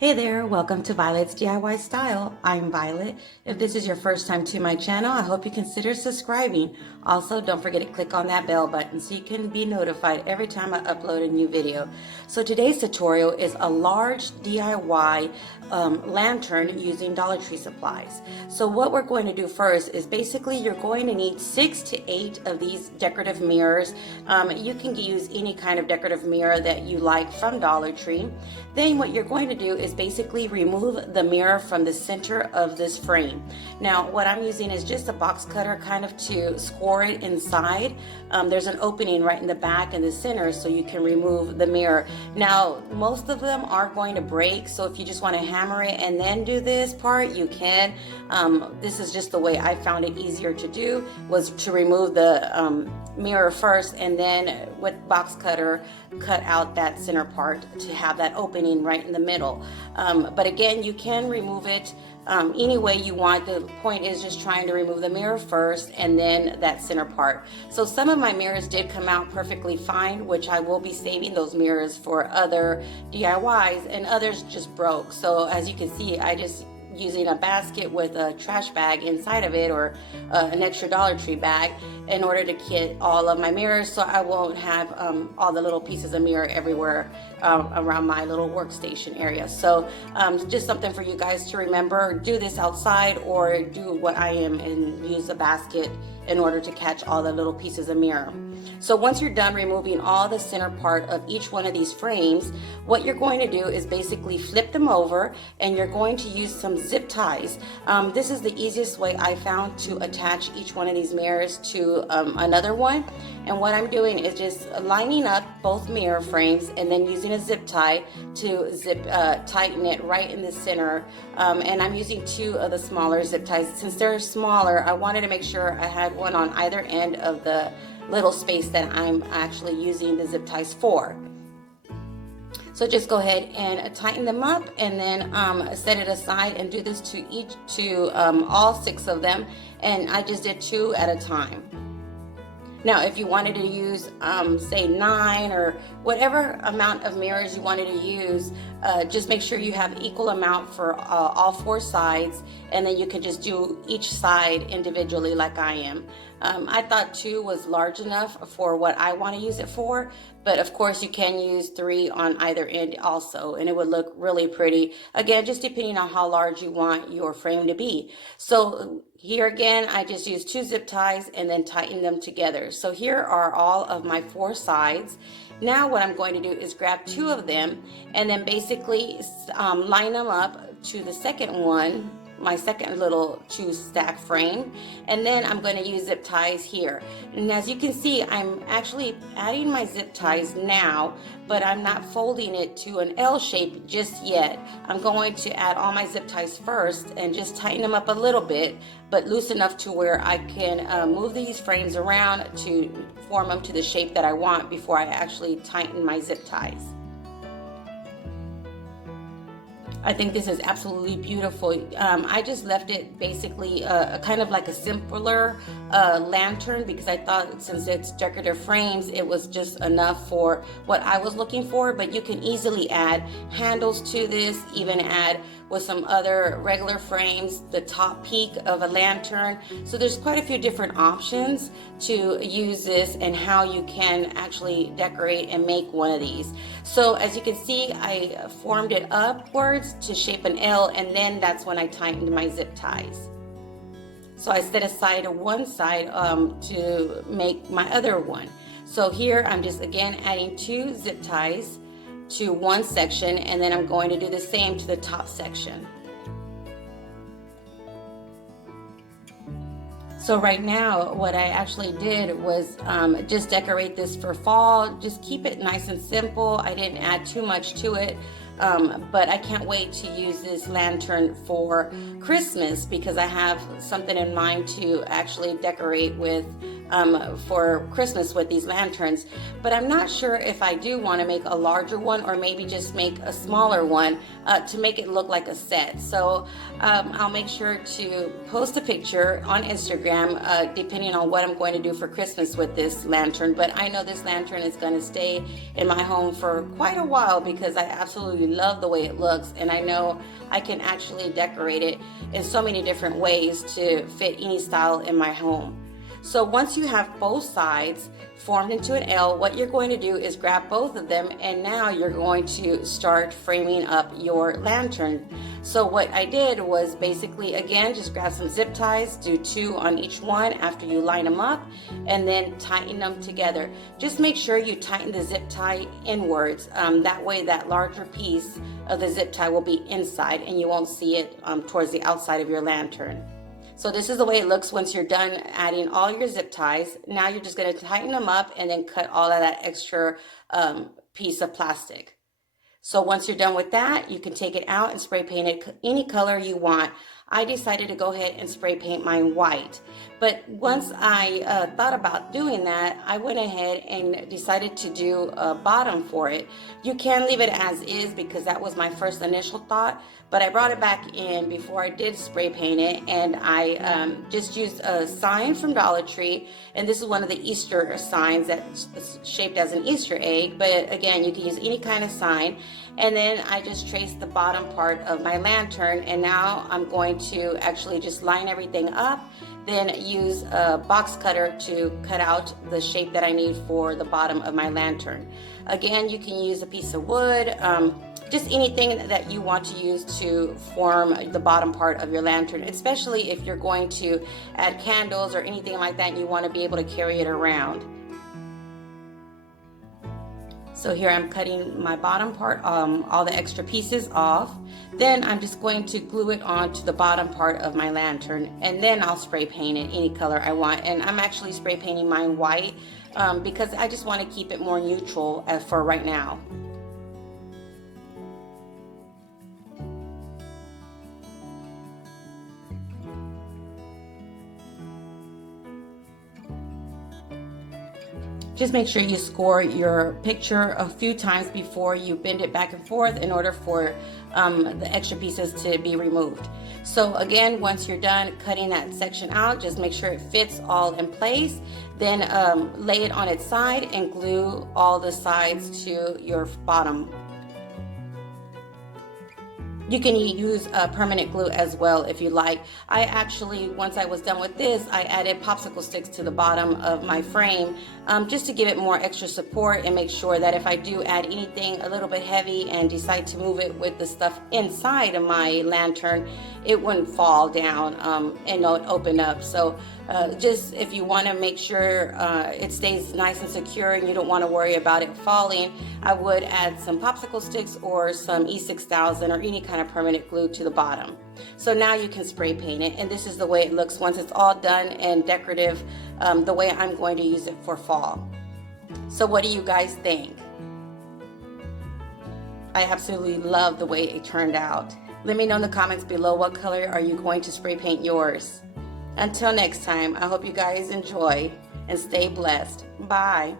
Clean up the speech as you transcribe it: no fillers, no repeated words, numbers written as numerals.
Hey there, welcome to Violet's DIY Style. I'm Violet. If this is your first time to my channel, I hope you consider subscribing. Also, don't forget to click on that bell button so you can be notified every time I upload a new video. So today's tutorial is a large DIY lantern using Dollar Tree supplies. So what we're going to do first is basically you're going to need 6 to 8 of these decorative mirrors. You can use any kind of decorative mirror that you like from Dollar Tree. Then what you're going to do is basically remove the mirror from the center of this frame. Now what I'm using is just a box cutter kind of to score it inside. There's an opening right in the back and the center so you can remove the mirror. Now most of them are going to break, so if you just want to hammer it and then do this part, you can. This is just the way I found it easier to do, was to remove the mirror first and then with box cutter cut out that center part to have that opening right in the middle. But again, you can remove it any way you want. The point is just trying to remove the mirror first and then that center part. So some of my mirrors did come out perfectly fine, which I will be saving those mirrors for other DIYs, and others just broke. So as you can see, I just using a basket with a trash bag inside of it, or an extra Dollar Tree bag, in order to get all of my mirrors, so I won't have all the little pieces of mirror everywhere around my little workstation area. So just something for you guys to remember. Do this outside or do what I am and use a basket in order to catch all the little pieces of mirror. So once you're done removing all the center part of each one of these frames, what you're going to do is basically flip them over, and you're going to use some zip ties. This is the easiest way I found to attach each one of these mirrors to another one. And what I'm doing is just lining up both mirror frames and then using a zip tie to tighten it right in the center. And I'm using 2 of the smaller zip ties. Since they're smaller, I wanted to make sure I had one on either end of the little space that I'm actually using the zip ties for. So just go ahead and tighten them up, and then set it aside and do this to all 6 of them. And I just did 2 at a time. Now if you wanted to use say 9 or whatever amount of mirrors you wanted to use, just make sure you have equal amount for all 4 sides, and then you can just do each side individually like I am. I thought 2 was large enough for what I want to use it for, but of course you can use 3 on either end also, and it would look really pretty. Again, just depending on how large you want your frame to be. So here again, I just used 2 zip ties and then tighten them together. So here are all of my 4 sides. Now what I'm going to do is grab 2 of them and then basically line them up to the second one, my second little 2 stack frame, and then I'm going to use zip ties here. And as you can see, I'm actually adding my zip ties now, but I'm not folding it to an L shape just yet. I'm going to add all my zip ties first and just tighten them up a little bit, but loose enough to where I can move these frames around to form them to the shape that I want before I actually tighten my zip ties. I think this is absolutely beautiful. I just left it basically kind of like a simpler lantern, because I thought since it's decorative frames, it was just enough for what I was looking for. But you can easily add handles to this, even add with some other regular frames the top peak of a lantern. So there's quite a few different options to use this and how you can actually decorate and make one of these. So as you can see, I formed it upwards to shape an L, and then that's when I tightened my zip ties. So I set aside one side to make my other one. So here I'm just again adding 2 zip ties to one section, and then I'm going to do the same to the top section. So right now what I actually did was just decorate this for fall, just keep it nice and simple. I didn't add too much to it. But I can't wait to use this lantern for Christmas, because I have something in mind to actually decorate with for Christmas with these lanterns, but I'm not sure if I do want to make a larger one or maybe just make a smaller one to make it look like a set. So I'll make sure to post a picture on Instagram depending on what I'm going to do for Christmas with this lantern. But I know this lantern is going to stay in my home for quite a while because I absolutely love the way it looks, and I know I can actually decorate it in so many different ways to fit any style in my home. So once you have both sides formed into an L, what you're going to do is grab both of them, and now you're going to start framing up your lantern. So what I did was basically, again, just grab some zip ties, do 2 on each one after you line them up, and then tighten them together. Just make sure you tighten the zip tie inwards. That way that larger piece of the zip tie will be inside and you won't see it towards the outside of your lantern. So this is the way it looks once you're done adding all your zip ties. Now you're just going to tighten them up and then cut all of that extra piece of plastic. So once you're done with that, you can take it out and spray paint it any color you want. I decided to go ahead and spray paint mine white. But once I thought about doing that, I went ahead and decided to do a bottom for it. You can leave it as is because that was my first initial thought, but I brought it back in before I did spray paint it, and I just used a sign from Dollar Tree, and this is one of the Easter signs that's shaped as an Easter egg, but again, you can use any kind of sign. And then I just traced the bottom part of my lantern, and now I'm going to actually just line everything up, then use a box cutter to cut out the shape that I need for the bottom of my lantern. Again, you can use a piece of wood, just anything that you want to use to form the bottom part of your lantern, especially if you're going to add candles or anything like that and you want to be able to carry it around. So here I'm cutting my bottom part, all the extra pieces off. Then I'm just going to glue it onto the bottom part of my lantern, and then I'll spray paint it any color I want. And I'm actually spray painting mine white because I just want to keep it more neutral for right now. Just make sure you score your picture a few times before you bend it back and forth in order for the extra pieces to be removed. So again, once you're done cutting that section out, just make sure it fits all in place. Then lay it on its side and glue all the sides to your bottom. You can use permanent glue as well if you like. I actually, once I was done with this, I added popsicle sticks to the bottom of my frame just to give it more extra support and make sure that if I do add anything a little bit heavy and decide to move it with the stuff inside of my lantern, it wouldn't fall down and it open up. So just if you want to make sure it stays nice and secure and you don't want to worry about it falling, I would add some popsicle sticks or some E6000 or any kind of permanent glue to the bottom. So now you can spray paint it, and this is the way it looks once it's all done and decorative, the way I'm going to use it for fall. So what do you guys think? I absolutely love the way it turned out. Let me know in the comments below, what color are you going to spray paint yours? Until next time, I hope you guys enjoy and stay blessed. Bye.